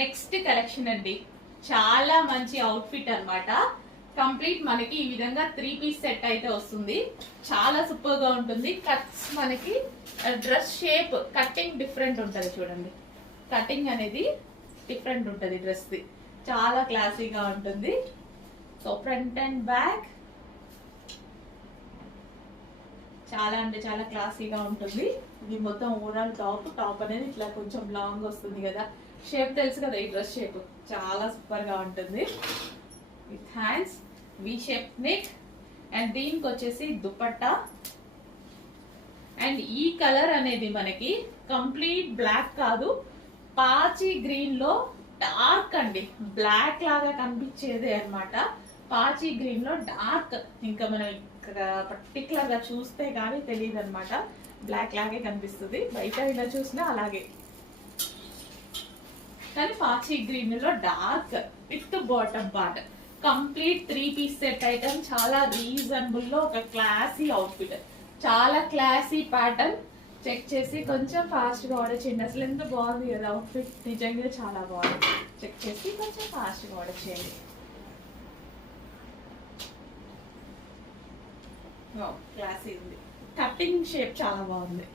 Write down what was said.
Next collection అండి, చాలా మంచి అవుట్ఫిట్ అన్నమాట. కంప్లీట్ మనకి ఈ విధంగా 3 పీస్ సెట్ అయితే వస్తుంది. చాలా సూపర్ గా ఉంటుంది. కట్స్ మనకి డ్రెస్ షేప్ కటింగ్ డిఫరెంట్ ఉంటది చూడండి. కటింగ్ అనేది డిఫరెంట్ ఉంటది డ్రెస్ ది. చాలా క్లాసీగా ఉంటుంది. సో ఫ్రంట్ అండ్ బ్యాక్ చాలా అంటే చాలా క్లాసీగా ఉంటుంది. ఇది మొత్తం ఓవరాల్ టాప్ అనేది ఇట్లా కొంచెం లాంగ్ వస్తుంది కదా. షేప్ తెలుసు కదా, ఈ డ్రెస్ షేప్ చాలా సూపర్ గా ఉంటుంది. With hands V shape neck and దీనికి వచ్చేసి దుపట్టా. అండ్ ఈ కలర్ అనేది మనకి కంప్లీట్ బ్లాక్ కాదు, పాచి గ్రీన్ లో డార్క్ అండి, బ్లాక్ లాగా కనిపించేదే అన్నమాట. పాచి గ్రీన్ లో డార్క్, ఇంకా మనం పర్టికులర్ గా చూస్తే గానీ తెలియదు అనమాట. బ్లాక్ లాగే కనిపిస్తుంది, బయట ఇలా చూసినా అలాగే. కానీ పాచి గ్రీన్ లో dark with bottom part. Complete 3 piece set item. చాలా రీజనబుల్ లో ఒక క్లాసీ అవుట్ఫిట్, చాలా క్లాసీ ప్యాటర్న్. చెక్ చేసి కొంచెం ఫాస్ట్ గా ఆర్డర్ చేయండి. అసలు ఎంత బాగుంది కదా అవుట్ఫిట్, నిజంగా చాలా బాగుంది. చెక్ చేసి కొంచెం ఫాస్ట్ గా ఆర్డర్ చేయండి. క్లాసీ ఉంది, కటింగ్ షేప్ చాలా బాగుంది.